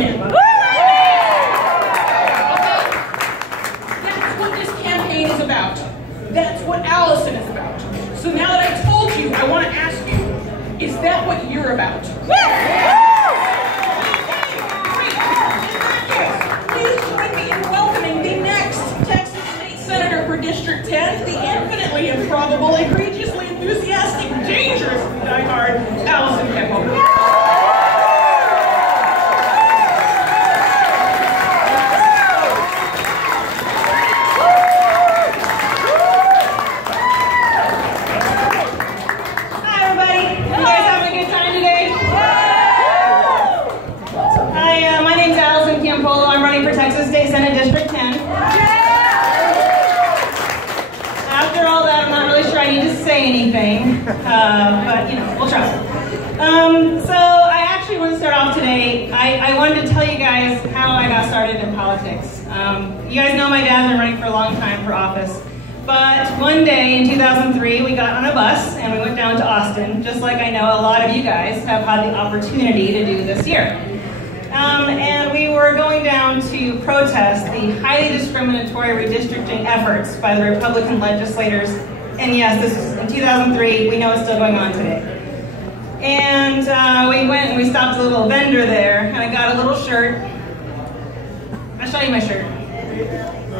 in. That's what this campaign is about. That's what Allison is about. So now that I told you, I want to ask you, is that what you're about? Please join me in welcoming the next Texas State Senator for District 10, the infinitely improbable, egregiously enthusiastic, dangerous, diehard Allison Campolo. Campolo. I'm running for Texas State Senate District 10. After all that, I'm not really sure I need to say anything, but you know, we'll try. So I actually want to start off today. I wanted to tell you guys how I got started in politics. You guys know my dad's been running for a long time for office, but one day in 2003, we got on a bus and we went down to Austin, just like I know a lot of you guys have had the opportunity to do this year. And we were going down to protest the highly discriminatory redistricting efforts by the Republican legislators. And yes, this is in 2003. We know it's still going on today. And we went and we stopped a little vendor there, and I got a little shirt. I'll show you my shirt.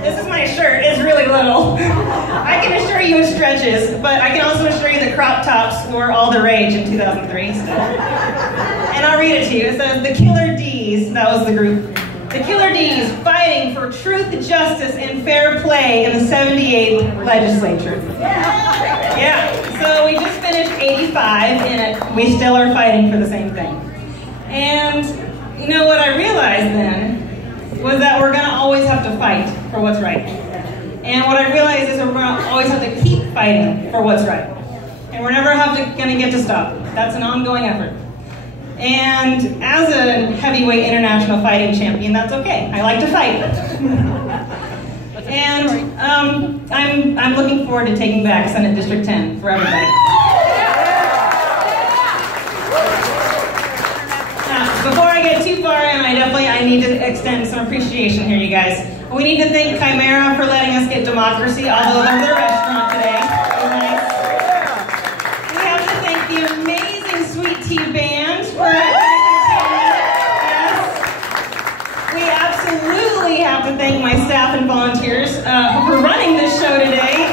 This is my shirt. It's really little. I can assure you it stretches, but I can also assure you that crop tops were all the rage in 2003 still. And I'll read it to you. It says, the Killer D's, that was the group. The Killer D's fighting for truth, justice, and fair play in the 78th legislature. Yeah, so we just finished 85 in it. We still are fighting for the same thing. And you know what I realized then was that we're gonna always have to fight for what's right. And what I realized is that we're gonna always have to keep fighting for what's right. And we're never gonna get to stop. That's an ongoing effort. And as a heavyweight international fighting champion, that's okay. I like to fight. And I'm looking forward to taking back Senate District 10 for everybody. Before I get too far in, I need to extend some appreciation here, you guys. We need to thank Chimera for letting us get democracy, although they're the restaurant today. Nice. We have to thank the amazing Sweet Tea Band for yes. We absolutely have to thank my staff and volunteers for running this show today.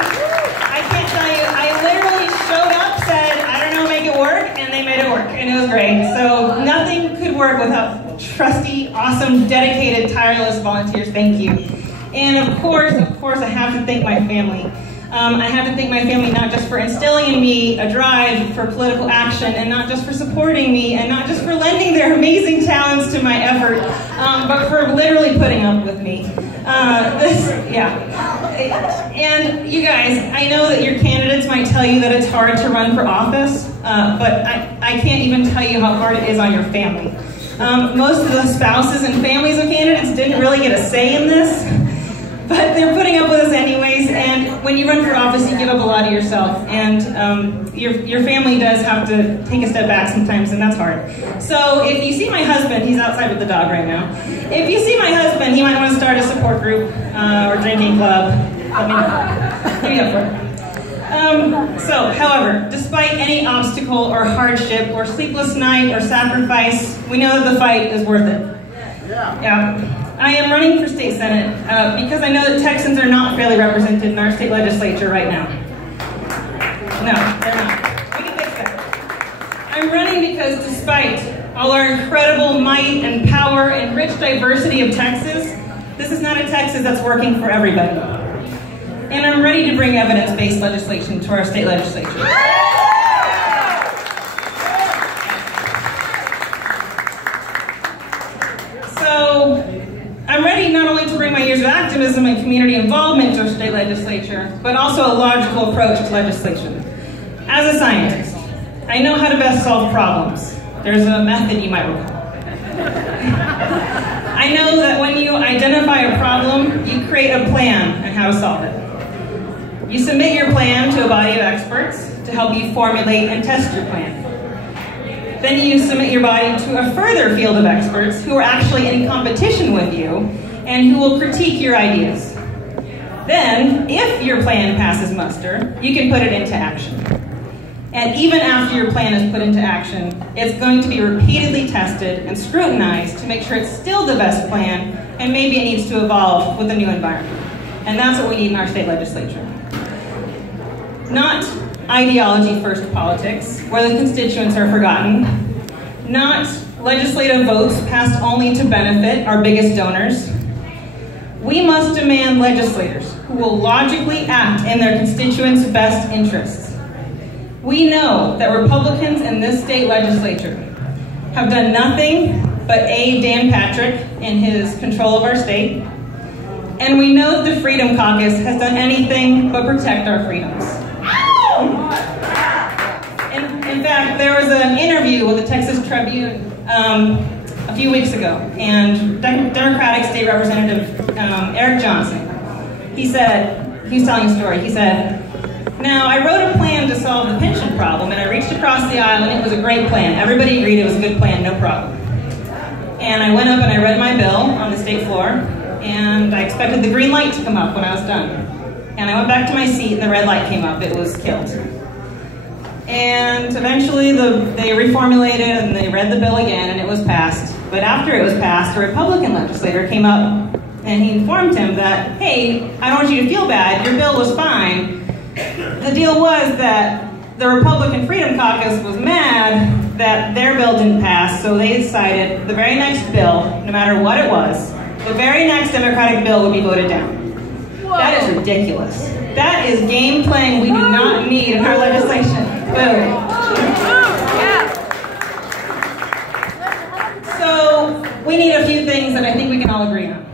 I can't tell you, I literally showed up, said, I don't know, make it work, and they made it work, and it was great. So nothing could work without trusty, awesome, dedicated, tireless volunteers. Thank you. And of course, I have to thank my family. I have to thank my family not just for instilling in me a drive for political action, and not just for supporting me, and not just for lending their amazing talents to my effort, but for literally putting up with me. And you guys, I know that your candidates might tell you that it's hard to run for office, but I can't even tell you how hard it is on your family. Most of the spouses and families of candidates didn't really get a say in this, but they're putting up with us anyways. And when you run for office, you give up a lot of yourself, and your family does have to take a step back sometimes, and that's hard. So if you see my husband, he's outside with the dog right now. If you see my husband, he might want to start a support group or drinking club. Let me know. Hit me up for it. However, despite any obstacle or hardship or sleepless night or sacrifice, we know that the fight is worth it. Yeah. I am running for state senate because I know that Texans are not fairly represented in our state legislature right now. No, they're not. We can fix that. I'm running because despite all our incredible might and power and rich diversity of Texas, this is not a Texas that's working for everybody. And I'm ready to bring evidence-based legislation to our state legislature. So, I'm ready not only to bring my years of activism and community involvement to our state legislature, but also a logical approach to legislation. As a scientist, I know how to best solve problems. There's a method you might recall. I know that when you identify a problem, you create a plan on how to solve it. You submit your plan to a body of experts to help you formulate and test your plan. Then you submit your body to a further field of experts who are actually in competition with you and who will critique your ideas. Then, if your plan passes muster, you can put it into action. And even after your plan is put into action, it's going to be repeatedly tested and scrutinized to make sure it's still the best plan, and maybe it needs to evolve with the new environment. And that's what we need in our state legislature. Not ideology-first politics, where the constituents are forgotten. Not legislative votes passed only to benefit our biggest donors. We must demand legislators who will logically act in their constituents' best interests. We know that Republicans in this state legislature have done nothing but aid Dan Patrick in his control of our state. And we know that the Freedom Caucus has done anything but protect our freedoms. In fact, there was an interview with the Texas Tribune a few weeks ago, and Democratic State Representative Eric Johnson, he was telling a story. He said, "Now, I wrote a plan to solve the pension problem, and I reached across the aisle, and it was a great plan. Everybody agreed it was a good plan, no problem. And I went up and I read my bill on the state floor, and I expected the green light to come up when I was done. And I went back to my seat, and the red light came up. It was killed. And eventually they reformulated and they read the bill again and it was passed. But after it was passed, a Republican legislator came up and he informed him that, hey, I don't want you to feel bad, your bill was fine. The deal was that the Republican Freedom Caucus was mad that their bill didn't pass, so they decided the very next bill, no matter what it was, the very next Democratic bill would be voted down." Whoa. That is ridiculous. That is game playing we do not need in our legislation. Boom. So we need a few things that I think we can all agree on.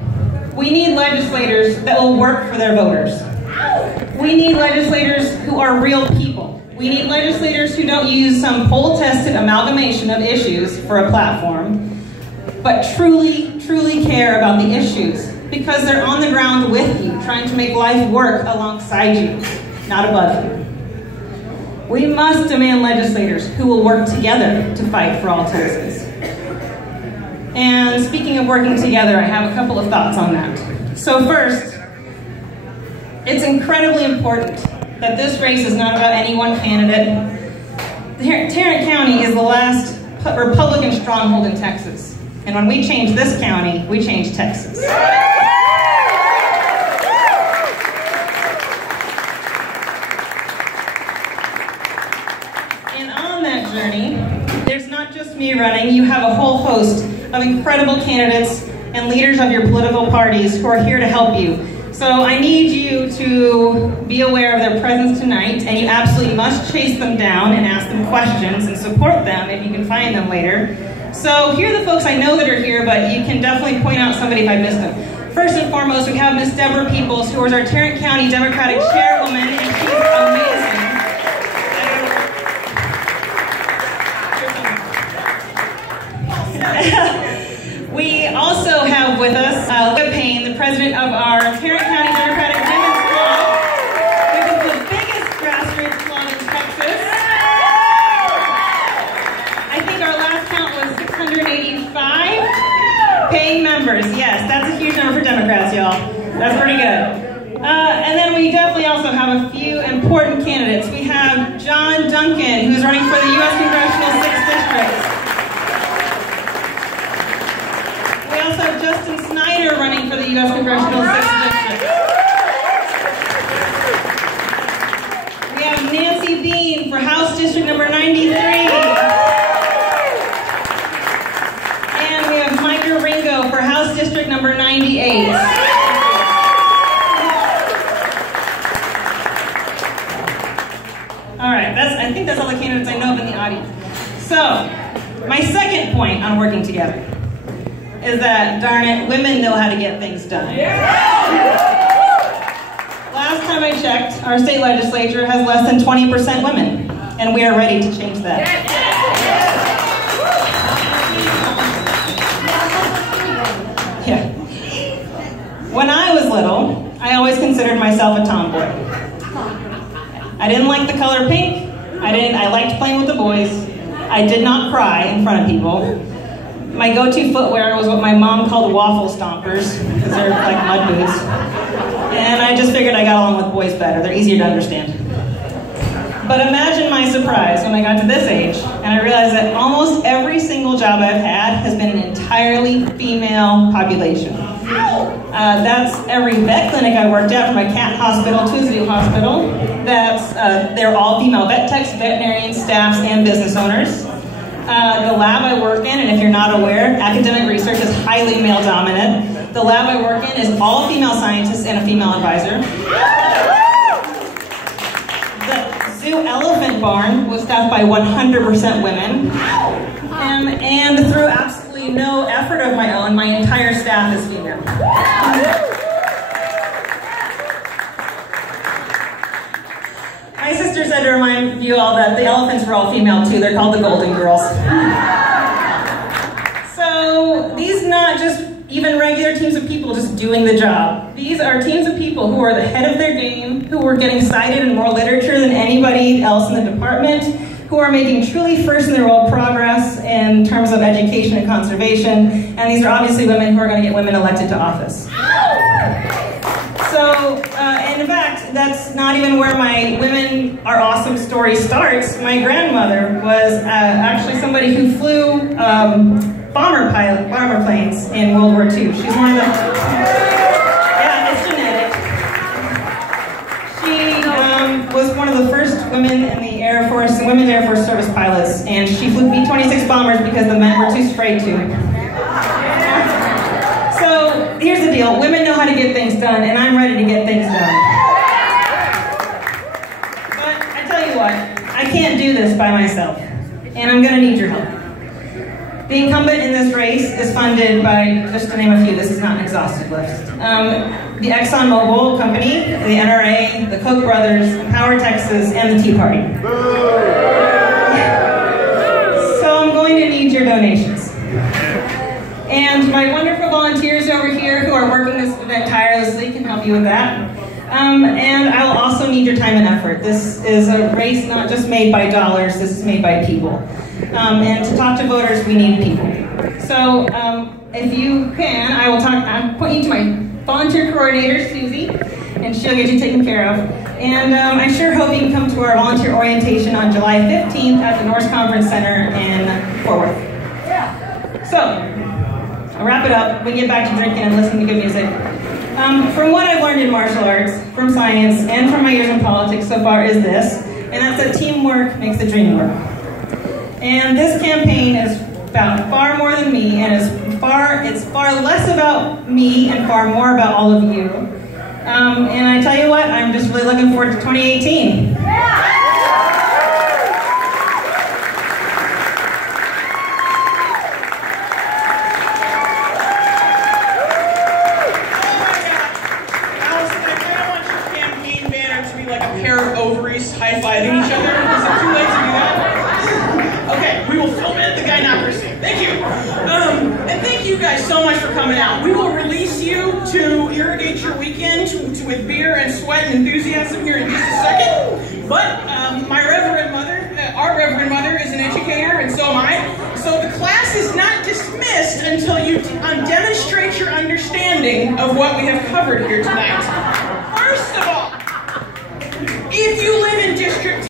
We need legislators that will work for their voters. We need legislators who are real people. We need legislators who don't use some poll-tested amalgamation of issues for a platform, but truly, truly care about the issues because they're on the ground with you, trying to make life work alongside you, not above you. We must demand legislators who will work together to fight for all Texans. And speaking of working together, I have a couple of thoughts on that. So first, it's incredibly important that this race is not about any one candidate. Tarrant County is the last Republican stronghold in Texas. And when we change this county, we change Texas. And on that journey, there's not just me running, you have a whole host of incredible candidates and leaders of your political parties who are here to help you. So I need you to be aware of their presence tonight, and you absolutely must chase them down and ask them questions and support them if you can find them later. So here are the folks I know that are here, but you can definitely point out somebody if I missed them. First and foremost, we have Miss Deborah Peoples, who is our Tarrant County Democratic Chairwoman, and she's amazing. We also have with us Leah Payne, the president of our Tarrant County Democratic Women's Club, which is the biggest grassroots club in Texas. I think our last count was 685 paying members. Yes, that's a huge number for Democrats, y'all. That's pretty good. And then we definitely also have a few important candidates. We have John Duncan, who's running for the U.S. Congressional 6th District. We also have Justin Snyder running for the U.S. Congressional 6th District. We have Nancy Bean for House District number 93. And we have Micah Ringo for House District number 98. All right, I think that's all the candidates I know of in the audience. So, my second point on working together is that, darn it, women know how to get things done. Last time I checked, our state legislature has less than 20% women, and we are ready to change that. Yeah. When I was little, I always considered myself a tomboy. I didn't like the color pink. I liked playing with the boys. I did not cry in front of people. My go-to footwear was what my mom called waffle stompers, because they're like mud boots. And I just figured I got along with boys better. They're easier to understand. But imagine my surprise when I got to this age, and I realized that almost every single job I've had has been an entirely female population. That's every vet clinic I worked at, from a cat hospital to a zoo hospital. They're all female vet techs, veterinarians, staffs, and business owners. The lab I work in, and if you're not aware, academic research is highly male dominant. The lab I work in is all female scientists and a female advisor. The zoo elephant barn was staffed by 100% women. And through absolutely no effort of my own, my entire staff is female. My sister said to remind you all that the elephants were all female too. They're called the Golden Girls. So these not just even regular teams of people just doing the job. These are teams of people who are the head of their game, who are getting cited in more literature than anybody else in the department, who are making truly first in the world progress in terms of education and conservation, and these are obviously women who are going to get women elected to office. So, and in fact, that's not even where my women are awesome story starts. My grandmother was actually somebody who flew bomber planes in World War II. She's one of the, yeah, it's genetic. She was one of the first women in the Air Force, Women's Air Force Service pilots, and she flew B-26 bombers because the men were too afraid to. So here's the deal, women know how to get things done, and I'm ready to get things done. But I tell you what, I can't do this by myself, and I'm gonna need your help. The incumbent in this race is funded by, just to name a few, this is not an exhaustive list, the ExxonMobil company, the NRA, the Koch brothers, Empower Texas, and the Tea Party. So I'm going to need your donations. And my wonderful volunteers over here who are working this event tirelessly can help you with that. And I will also need your time and effort. This is a race not just made by dollars, this is made by people. And to talk to voters, we need people. So if you can, I'll point you to my volunteer coordinator, Susie, and she'll get you taken care of. And I sure hope you can come to our volunteer orientation on July 15th at the Norse Conference Center in Fort Worth. So, I'll wrap it up. We can get back to drinking and listening to good music. From what I've learned in martial arts, from science, and from my years in politics so far is this, and that's that teamwork makes the dream work. And this campaign is about far more than me, and it's far less about me and far more about all of you. And I tell you what, I'm just really looking forward to 2018. High-fiving each other? Is it too late to do that? Okay, we will film it at the Gynocracy. Thank you. And thank you guys so much for coming out. We will release you to irrigate your weekend with beer and sweat and enthusiasm here in just a second. But my Reverend Mother, our Reverend Mother is an educator, and so am I. So the class is not dismissed until you demonstrate your understanding of what we have covered here tonight.